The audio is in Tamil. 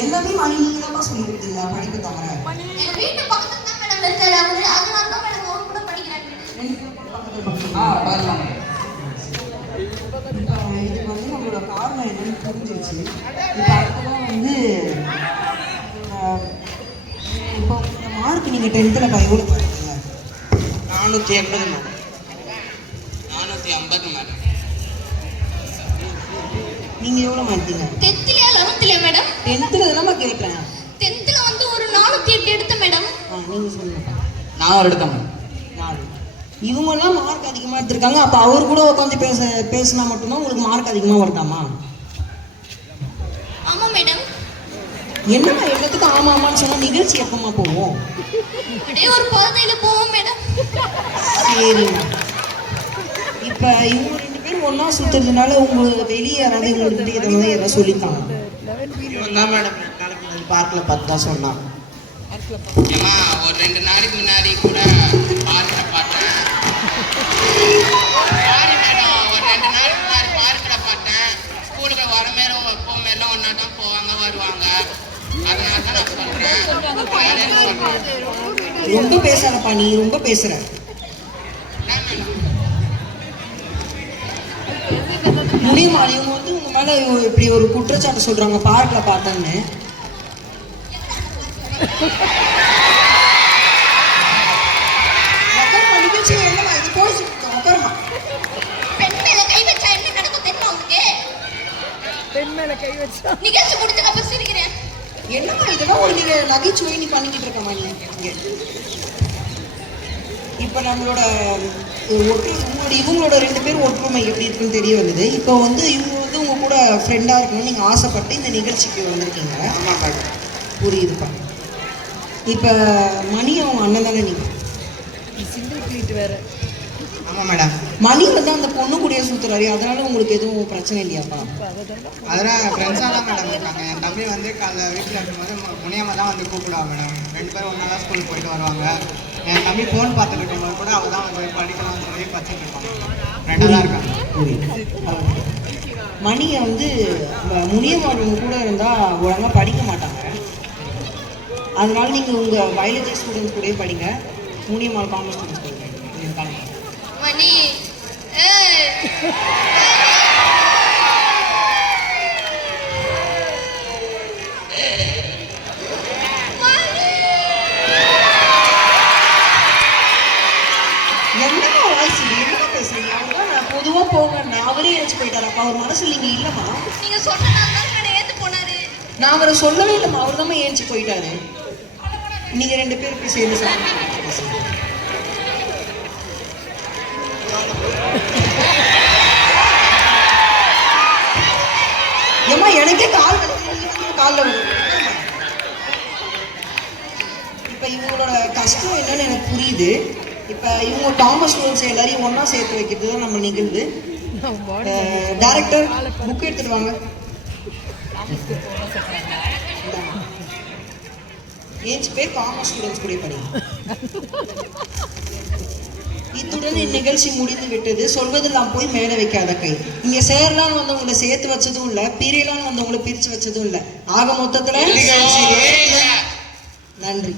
எல்லாமே மணி நீங்க தான் சொல்லி கொடுத்தீங்க படிப்பு தவிர. எங்க வீட்டு பக்கத்துல தான் மேடம் இருக்காரு அவரு, அதனால தான் மேடம் அவரு கூட படிக்கிறாரு. வரலாம். இதுக்கு வந்து நம்மளோட காரணம் என்னன்னு புரிஞ்சிருச்சு. இப்போ அடுத்ததான் வந்து இப்போ மார்க் நீங்கள் 10th எவ்வளோ பார்த்தீங்க? 480 மேடம். 450 மேடம். நீங்கள் எவ்வளோ மார்த்தீங்க? 10th-லயா 11th-லயா மேடம்? 10th தானே கேட்குறேன். 10th-ல வந்து ஒரு 408 எடுத்தேன் மேடம். நீங்கள் சொல்லுங்க. நான் ஒரு எடுத்தேன் மேடம். 4. இவங்கெல்லாம் மார்க் அதிகமாக எடுத்திருக்காங்க. அப்போ அவர் கூட உட்காந்து பேசினா மட்டும்தான் உங்களுக்கு மார்க் அதிகமாக வருதாமா? ஆமா மேடம். என்னம்மா எல்லாத்துக்கும் ஆமா ஆமான்னு சொன்னா நிகழ்ச்சி எப்பமா போவோம்? அப்படியே ஒரு பாதையில போவோம் மேடம். சரிங்க. இப்போ இவங்க 2 பேரும் ஒன்றா சுற்றுறதுனால உங்களுக்கு வெளியே யாராவது இவங்கள்ட்ட இதை வந்து எதாவது சொல்லியிருக்காங்க? இவன் தான் மேடம் நாளைக்கு பார்க்கில் பார்த்து தான் சொன்னான். ஏமா ஒரு 2 நாளைக்கு முன்னாடி கூட பார்க்கில் பார்த்தேன். சாரி மேடம், ஒரு 2 நாளைக்கு முன்னாடி பார்க்கில் பார்த்தேன். ஸ்கூலுக்கு வர மேலே எப்பவும் எல்லாம் ஒன்றா தான் போவாங்க வருவாங்க. அதனால தான் நான் சொல்கிறேன். ரொம்ப பேசுறப்பா, நீ ரொம்ப பேசுற. முனியம்மாள் இவங்க வந்து உங்க மேல இப்படி ஒரு குற்றச்சாட்டு சொல்றாங்க பார்க்ல பார்த்தேன்னு. பெண் மேல கை வச்சா என்ன நடக்கும் தெரியுமா உங்களுக்கு? பெண் மேல கை வச்சா நிகழ்ச்சி முடிஞ்சதுக்கு அப்புறம் சிரிக்கிறேன். என்னம்மா இதெல்லாம் ஒரு நீங்க நகைச்சுவை நீ பண்ணிக்கிட்டு இருக்கமா நீங்க? இப்போ நம்மளோட இவங்களோட 2 பேரும் ஒற்றுமை எப்படி இருக்குன்னு தெரிய வருது. இப்போ வந்து இவங்க வந்து உங்க கூட ஃப்ரெண்டா இருக்கணும்னு நீங்க ஆசைப்பட்டு இந்த நிகழ்ச்சிக்கு வந்திருக்கீங்க. ஆமாம் மேடம். புரியுதுப்பா. இப்போ மணி அவங்க அண்ணன் தானே நீங்க? சிங்கிள் ட்ரீட் வேற. ஆமாம் மேடம். மணி வந்து அந்த பொண்ணு கூடயே சுத்துறாரு, அதனால உங்களுக்கு எதுவும் பிரச்சனை இல்லையாப்பா? அதெல்லாம் ஃப்ரெண்ட்ஸாக தான் மேடம் இருக்காங்க. என் தம்பி வந்து காலைல வீட்டில் இருக்கும்போது முனியம்மா தான் வந்து கூப்பிடுவா மேடம். 2 பேரும் ஒன்றா தான் ஸ்கூலுக்கு போயிட்டு வருவாங்க. என் தம்பி ஃபோன் பார்த்துட்டு இருக்கும்போது கூட அவள் தான் வந்து படிக்கலாம்னு சொல்லி படிச்சுட்டு இருப்பாங்க. ஃப்ரெண்டாக தான் இருக்காங்க. மணியை வந்து முனியம்மாள் கூட இருந்தால் ஒழுங்காக படிக்க மாட்டாங்க. அதனால நீங்கள் உங்கள் பயாலஜி ஸ்டூடெண்ட்ஸ் கூடயே படிங்க. முனியம்மாள் காமர்ஸ் ஸ்டூடெண்ட்ஸ் படிங்க. மணி பொதுவாக போங்க. அவரே ஏச்சு போயிட்டாரு. அப்போ அவர் மனசில் நீங்கள் இல்லைம்மா. நீங்க சொன்னனால தான் ஏத்து போனாரு. நான் அவரை சொல்லவே இல்லைம்மா. அவர் தான் ஏஞ்சி போயிட்டாரு. நீங்கள் 2 பேரும் போய் சேர்ந்து சாப்பிடுங்க. ஏம்மா எனக்கே காலில் வரும். இப்போ இவங்களோட கஷ்டம் என்னன்னு எனக்கு புரியுது. இப்போ இவங்க காமர்ஸ் ஸ்டூடெண்ட்ஸ் எல்லாரையும் ஒன்றா சேர்த்து வைக்கிறது தான் நம்ம நிகழ்வு. டைரக்டர் புக் எடுத்துட்டு வாங்க. ஏஞ்சு பேர் காமர்ஸ் ஸ்டூடெண்ட்ஸ் கூட படிங்க. இத்துடன் இந்நிகழ்ச்சி முடிந்து விட்டது. சொல்வதெல்லாம் போய் மேலே வைக்காத கை. இங்க சேரலான்னு வந்து உங்களை சேர்த்து வச்சதும் இல்லை, பிரியலான்னு வந்து உங்களை பிரிச்சு வச்சதும் இல்லை. ஆக மொத்தத்துல நன்றி.